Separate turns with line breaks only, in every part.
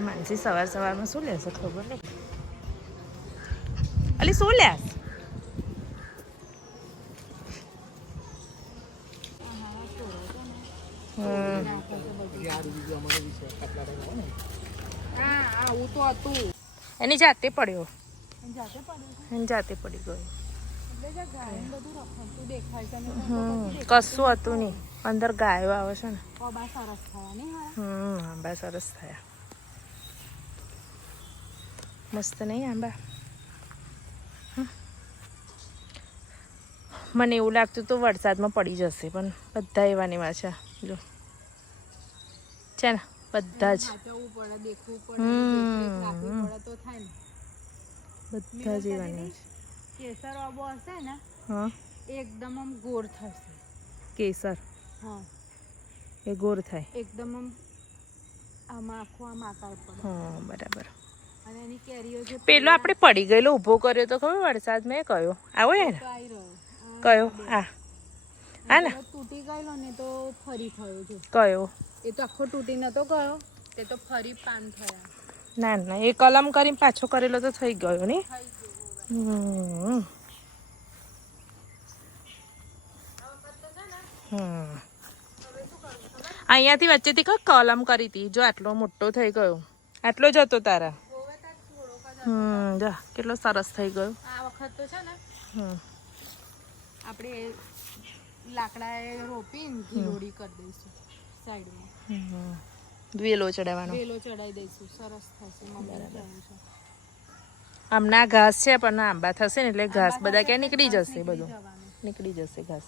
તો માનસી સવાર સવારમાં શું લેશે ખબર નહીં. અલી શું લે એની જાતે પડ્યો.
જાતે
પડી ગયો. કશું હતું નહીં. અંદર ગાયો આવે છે ને. આંબા સરસ થયા. મસ્ત નહીં આંબા. મને એવું લાગતું તો વરસાદમાં પડી જશે પણ બધા એવા ને એવા છે જો. છે ને બધા જ. બધા જ એવા ને
કેસર આબો હશે ને
હા?
એકદમ આમ ગોળ થશે.
કેસર?
હા.
એ ગોર થાય.
એકદમ આમ આમાં આખો આમ આકાર પડે.
હા બરાબર. પેલો આપણે પડી ગયેલો ઊભો કર્યો તો ખબર વરસાદ મેં કયો? આવો ને કયો? હા. હા ને
તૂટી ગયેલો ને તો ફરી થયો છે
કયો?
એ તો આખો તૂટી નતો ગયો તે તો ફરી પાન થયા.
ના ના એ કલમ કરીને પાછો કરેલો તો થઈ ગયો ને? હમ. હમ. અહીંયાથી વચ્ચેથી કલમ કરી હતી. જો આટલો મોટો થઈ ગયો. આટલો જ હતો તારા. હમ જા કેટલો સરસ થઈ ગયો.
આ વખત તો છે ને
હમ.
આપણે લાકડાએ રોપીને ઘીરોડી કરી દઈશું સાઈડમાં.
વેલો ચડાવવાનો.
વેલો ચડાવી દઈશું સરસ થશે બરાબર. આમ
ના ઘાસ છે પણ આંબા થશે ને એટલે ઘાસ બધા ક્યાં નીકળી જશે બધું? નીકળી જશે ઘાસ.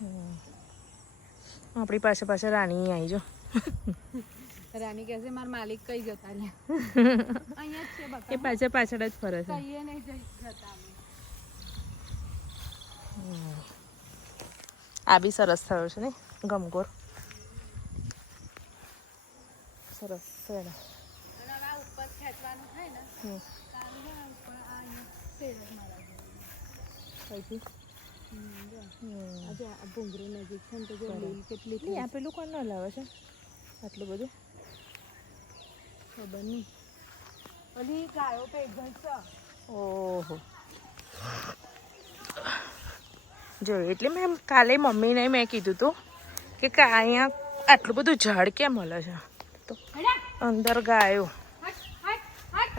હમ. આપણી પાસે પાસે રાણી આવી જો.
રાની કહેશે મારા માલિક કઈ જતા અહીંયા જ છે
એ પાછળ પાછળ જ ફરે છે.
કહીએ નહીં જતા.
આ બી સરસ થયો છે ને ગમગોર. સરસ છે
આ ઉપર ખેંચવાનું થાય ને છે ઉપર આ ભૂંગળી નજીક છે ને તો જો લીલ કેટલી
આ પેલું કોણ ન લાવે છે? આટલું બધું?
ખબર નહીં ઓલી ગાયો પે છે
ઓહો. જો એટલે મેં કાલે મમ્મીને મેં કીધું હતું કે અહીંયા આટલું બધું ઝાડ કેમ મળે છે? તો અંદર ગાયો.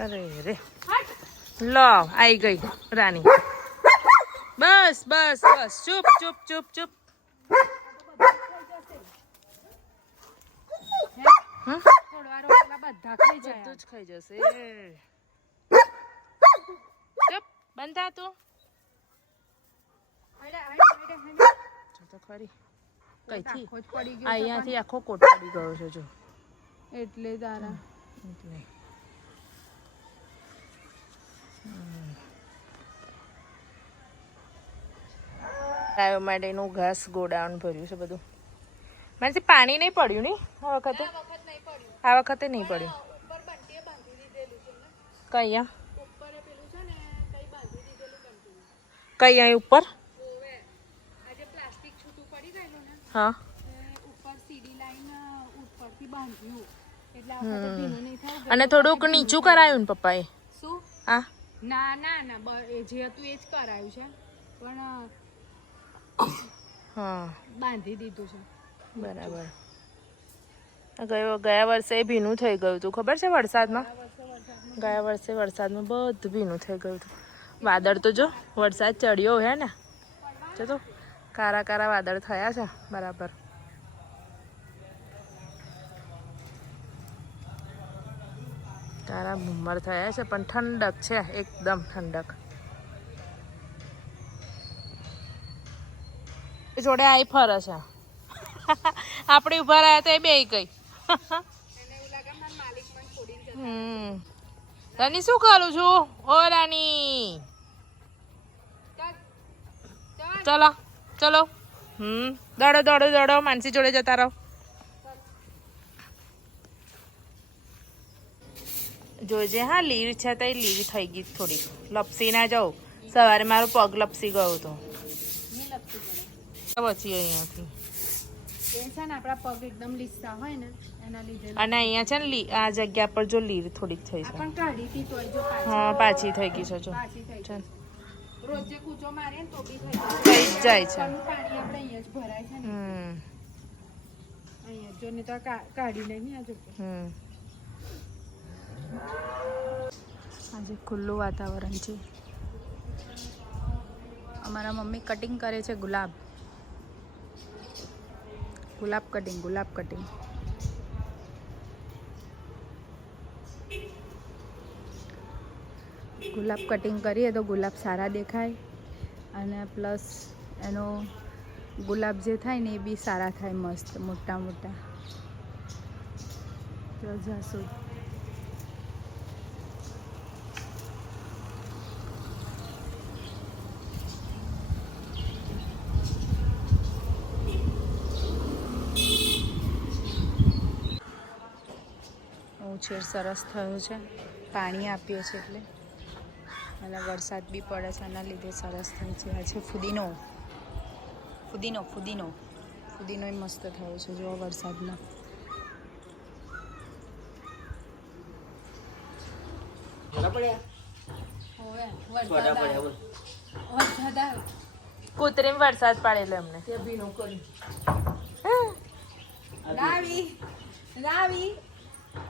અરે રે લો આવી ગઈ રાની. બસ બસ બસ. ચૂપ ચૂપ ચૂપ ચૂપ. હમ?
થોડવા રોટલા બધા ખાઈ જાય
બધું જ ખાઈ જશે. ચૂપ બંધ થા તું.
હડે, હડે, હડે, હડે.
જો તો ખરી. કઈથી? અહીંયાથી આખો કોટ પડી ગયો છે જો.
એટલે તારા.
એટલે ગાયો માટેનું ઘાસ ગોડાઉન ભર્યું છે બધું. મારાથી પાણી નહીં પડ્યું નહીં આ વખતે? આ વખતે નહીં પડ્યું.
ને
કઈ
ઉપર પેલું છે ને કઈ બાંધી દીધેલું
અહીં ઉપર?
ઓવે પ્લાસ્ટિક છૂટું પડી ગયેલું ને
હા.
ઉપર સીડી લાઈન ઉપરથી બાંધ્યું એટલે આ વખતે ભીનું નહીં થાય
અને થોડુંક નીચું કરાયું ને પપ્પાએ.
શું?
હા.
ના ના ના જે હતું એ જ કરાયું છે. પણ
હા.
બાંધી દીધું છે.
બરાબર. ગયો, ગયા વર્ષે ભીનું થઈ ગયું હતું. ખબર છે વરસાદમાં? ગયા વર્ષે વરસાદમાં બધું ભીનું થઈ ગયું હતું. વાદળ તો જો, વરસાદ ચડ્યો હે ને. જો તો, કારા કારા વાદળ થયા છે, બરાબર. કારા ભૂમર થયા છે, પણ ઠંડક છે, એકદમ ઠંડક. જોડે આઈ ફરે છે. આપણે ઊભા રહ્યા તો એ બે ગઈ. હમ. રાની શું કરું છું? ઓ રાની. ચલો ચલો. હમ. દોડો દોડો દોડો. માનસી જોડે જતા રહો. જોજે હા લીર છે તો લીર થઈ ગઈ થોડી લપસી ના જાઉં. સવારે મારો પગ લપસી ગયો
નહીં
પછી અહીંયાથી.
આપણા પગ એકદમ લીસા હોય ને
અને અહીંયા છે ને લી આ જગ્યા પર જો લીર થોડીક થઈ છે. હા પાછી થઈ ગઈ છે જો.
થઈ
ચાલ.
ગઈ રોજ જે કૂચો મારે તો બી થઈ જાય
છે.
પાણી આપણે અહીંયા જ ભરાય છે ને.
હમ.
અહીંયા જો ને તો કાઢી નહીં આ જો
આજે ખુલ્લું વાતાવરણ છે.
અમારા મમ્મી કટિંગ કરે છે ગુલાબ. ગુલાબ કટિંગ ગુલાબ કટિંગ ગુલાબ કટિંગ કરીએ તો ગુલાબ સારા દેખાય. અને પ્લસ એનો ગુલાબ જે થાય ને એ બી સારા થાય મસ્ત, મોટા મોટા. જો જાસૂદ ઉછેર સરસ થયો છે. પાણી આપીએ છે એટલે. અને વરસાદ બી પડે છે એના લીધે સરસ થાય છે. આ છે ફુદીનો. ફુદીનો ફુદીનો. ફુદીનો મસ્ત થયો છે જો વરસાદમાં
કૂતરીમ વરસાદ પાડેલો એમને.
લાવી લાવી. મમ્મી બોલાવા જતો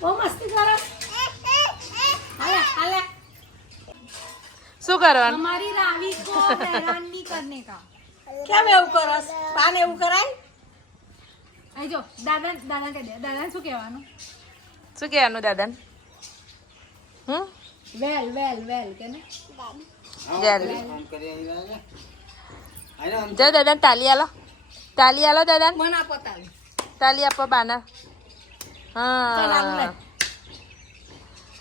બહુ મસ્તી કરો. હાલે હાલે.
શું કરવાનું?
મારી રાવી કો બહેરાન કરને
કેમ એવું કરો? પાન એવું કરાય?
અહીં જો દાદા દાદા કહી દે. દાદાને શું કહેવાનું?
શું કહેવાનું દાદાને? હમ?
વેલ વેલ વેલ કે ને?
જય દાદા તાલી આલો. તાલી આલો દાદા
તાલી
આપો બાના. હા.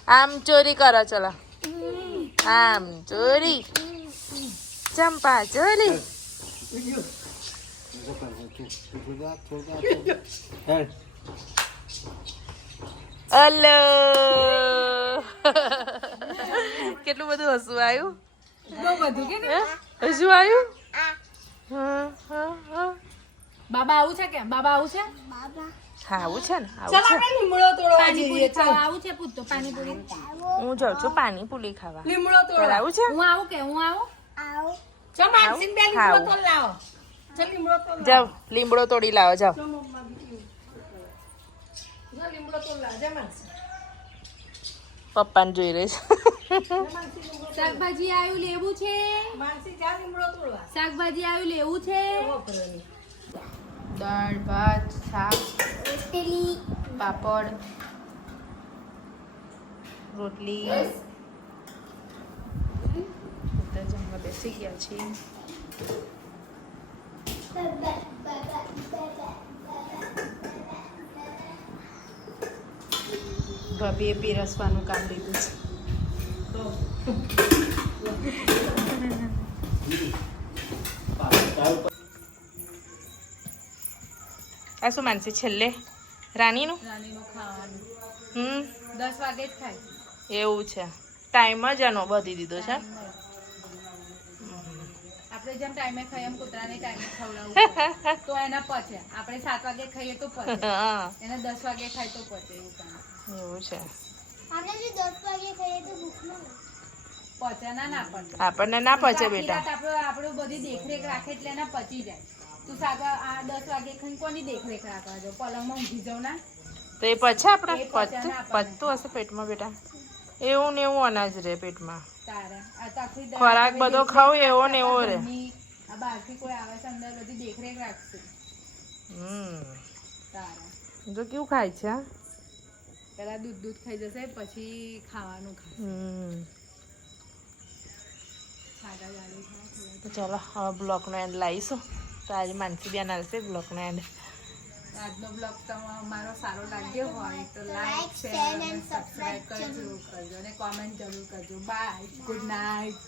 આમ ચોરી કરો ચલો. આમ ચોરી. ચંપા ચોરી. હલો. કેટલું બધું હસવું આવ્યું?
બહુ બધું કે ને
હે? હસવું આવ્યું.
બાબા આવું છે કે? બાબા આવું છે?
આવું છે ને આવું છે.
લીમડો તોડવા
પાણીપુરી
જઈએ
આવું છે પૂછતો પાણીપુરી?
હું જાઉં છું પાણીપુરી ખાવા.
લીમડો તોડવા.
આવું છે?
હું આવું કે હું આવું?
ચલ માનસીન બે લીમડો તોડ લાવો. ચલ લીમડો તોડ લાવો.
લીમડો તોડી લાવો જાઓ
ચલ મમ્મા લીમડો તોડ લાવો. જા માનસી.
પપ્પાને જોઈ રહી છે.
શાકભાજી આવ્યું લેવું છે?
માનસી જા લીમડો તોડવા.
શાકભાજી આવ્યું લેવું છે. દાળ ભાત શાક પાપડ રોટલી. બધા જમવા બેસી ગયા છીએ. ભાભીએ પીરસવાનું કામ લીધું છે.
આ શું માનસી છેલ્લે? રાનીનું? હમ.
દસ વાગે જ ખાય.
એવું છે. ટાઈમ જ એનો બધી દીધો છે.
આપણે જેમ ટાઈમે ખાઈએ એમ કૂતરાને ટાઈમે ખવડાવવું તો એના પચે. આપણે સાત વાગે ખાઈએ તો પચે. એને દસ વાગે ખાય તો પચે એવું
એવું છે.
પચે ના ના પડે
આપણને ના પચે બેટા.
આપડે આપણે આપણું બધી દેખરેખ રાખે એટલે એના પચી જાય. તું સાદા આ દસ વાગે ખાઈ કોની દેખરેખ રાખવા જો પલંગમાં ઊંઘી જાઉં ના?
તો એ પછી આપણે
પત્તું.
પચતું હશે પેટમાં બેટા. એવું ને એવું અનાજ રહે પેટમાં. ખોરાક બધો ખાવ એવો ને એવો રહે.
બહારથી કોઈ આવે છે અંદર બધી દેખરેખ રાખશે.
હમ.
તારે.
જો કેવું ખાય છે
પેલા દૂધ દૂધ ખાઈ જશે પછી ખાવાનું થોડા
ચાલો હવે બ્લોકનો એન્ડ લાવીશું. તો આજે માનસી બેન આવશે બ્લોકનો એન્ડ
આજનો બ્લોગ તમારો સારો લાગ્યો હોય તો લાઈક શેર અને સબસ્ક્રાઈબ કરજો. કરજો અને કોમેન્ટ જરૂર કરજો. Bye good night